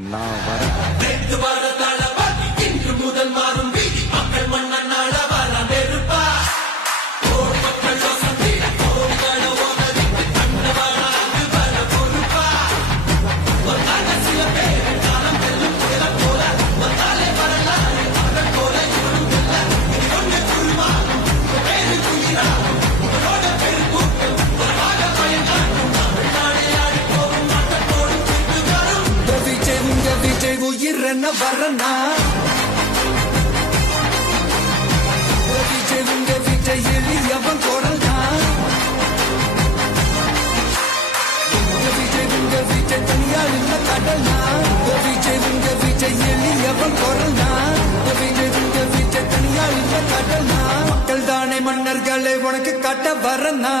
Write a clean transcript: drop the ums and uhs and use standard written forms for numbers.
நான் வரேன். உயிரென்ன வரனா உங்க வீட்டை எளியவன் குரல்னா உங்க வீட்டை தனியால் இல்ல கடல்னா உங்க வீட்டை எளியவன் குரல்னா உங்க வீட்டை தனியால் இல்ல கடல்னா மக்கள் தானே மன்னர்களே உனக்கு காட்ட வரனா